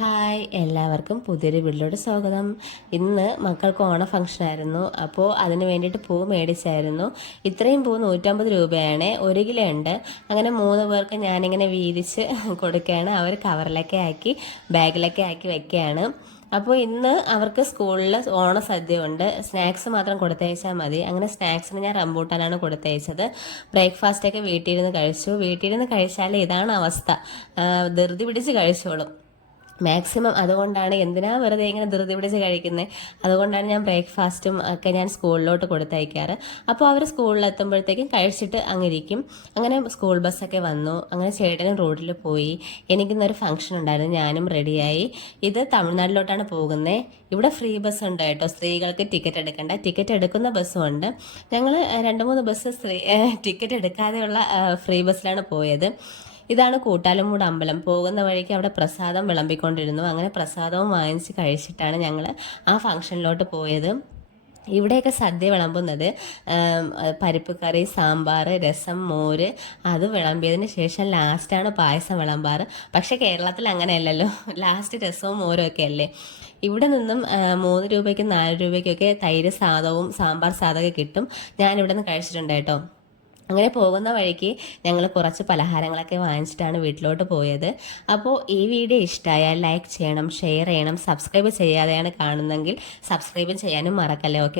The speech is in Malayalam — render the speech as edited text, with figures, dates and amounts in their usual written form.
ഹായ്, എല്ലാവർക്കും പുതിയൊരു വീട്ടിലോട്ട് സ്വാഗതം. ഇന്ന് മക്കൾക്ക് ഓണ ഫംഗ്ഷൻ ആയിരുന്നു. അപ്പോൾ അതിന് വേണ്ടിയിട്ട് പൂ മേടിച്ചായിരുന്നു. ഇത്രയും പൂ 150 രൂപയാണ്. 1 കിലോ ഉണ്ട്. അങ്ങനെ 3 പേർക്ക് ഞാനിങ്ങനെ വീതിച്ച് കൊടുക്കുകയാണ്. അവർ കവറിലൊക്കെ ആക്കി ബാഗിലൊക്കെ ആക്കി വെക്കുകയാണ്. അപ്പോൾ ഇന്ന് അവർക്ക് സ്കൂളിൽ ഓണസദ്യ ഉണ്ട്. സ്നാക്സ് മാത്രം കൊടുത്തയച്ചാൽ മതി. അങ്ങനെ സ്നാക്സിന് ഞാൻ റംബൂട്ടാനാണ് കൊടുത്തയച്ചത്. ബ്രേക്ക്ഫാസ്റ്റൊക്കെ വീട്ടിലിരുന്ന് കഴിച്ചു. വീട്ടിലിരുന്ന് കഴിച്ചാൽ ഇതാണ് അവസ്ഥ. ധൃതി പിടിച്ച് കഴിച്ചോളും മാക്സിമം. അതുകൊണ്ടാണ് എന്തിനാ വെറുതെ ഇങ്ങനെ ധൃതി പിടിച്ച് കഴിക്കുന്നത്. അതുകൊണ്ടാണ് ഞാൻ ബ്രേക്ക്ഫാസ്റ്റും ഒക്കെ ഞാൻ സ്കൂളിലോട്ട് കൊടുത്തയക്കാറ്. അപ്പോൾ അവർ സ്കൂളിലെത്തുമ്പോഴത്തേക്കും കഴിച്ചിട്ട് അങ്ങിരിക്കും. അങ്ങനെ സ്കൂൾ ബസ്സൊക്കെ വന്നു. അങ്ങനെ ചേട്ടനും റോഡിൽ പോയി. എനിക്കിന്നൊരു ഫംഗ്ഷൻ ഉണ്ടായിരുന്നു. ഞാനും റെഡിയായി. ഇത് തമിഴ്നാട്ടിലോട്ടാണ് പോകുന്നത്. ഇവിടെ ഫ്രീ ബസ് ഉണ്ട് കേട്ടോ. സ്ത്രീകൾക്ക് ടിക്കറ്റ് എടുക്കണ്ട. ടിക്കറ്റ് എടുക്കുന്ന ബസ്സും ഉണ്ട്. ഞങ്ങൾ 2-3 ബസ് ടിക്കറ്റ് എടുക്കാതെയുള്ള ഫ്രീ ബസ്സിലാണ് പോയത്. ഇതാണ് കൂട്ടാലുംമൂട് അമ്പലം. പോകുന്ന വഴിക്ക് അവിടെ പ്രസാദം വിളമ്പിക്കൊണ്ടിരുന്നു. അങ്ങനെ പ്രസാദവും വാങ്ങിച്ച് കഴിച്ചിട്ടാണ് ഞങ്ങൾ ആ ഫംഗ്ഷനിലോട്ട് പോയത്. ഇവിടെയൊക്കെ സദ്യ വിളമ്പുന്നത് പരിപ്പ് കറി, സാമ്പാർ, രസം, മോര് അത് വിളമ്പിയതിന് ശേഷം ലാസ്റ്റാണ് പായസം വിളമ്പാറ്. പക്ഷെ കേരളത്തിൽ അങ്ങനെയല്ലല്ലോ, ലാസ്റ്റ് രസവും മോരും ഒക്കെ അല്ലേ. ഇവിടെ നിന്നും 3 രൂപയ്ക്കും 4 രൂപയ്ക്കൊക്കെ തൈര് സാദവും സാമ്പാർ സാദമൊക്കെ കിട്ടും. ഞാനിവിടെ നിന്ന് കഴിച്ചിട്ടുണ്ട് കേട്ടോ. അങ്ങനെ പോകുന്ന വഴിക്ക് ഞങ്ങൾ കുറച്ച് പലഹാരങ്ങളൊക്കെ വാങ്ങിച്ചിട്ടാണ് വീട്ടിലോട്ട് പോയത്. അപ്പോൾ ഈ വീഡിയോ ഇഷ്ടമായാൽ ലൈക്ക് ചെയ്യണം, ഷെയർ ചെയ്യണം. സബ്സ്ക്രൈബ് ചെയ്യാതെയാണ് കാണുന്നതെങ്കിൽ സബ്സ്ക്രൈബ് ചെയ്യാനും മറക്കല്ലേ. ഓക്കെ.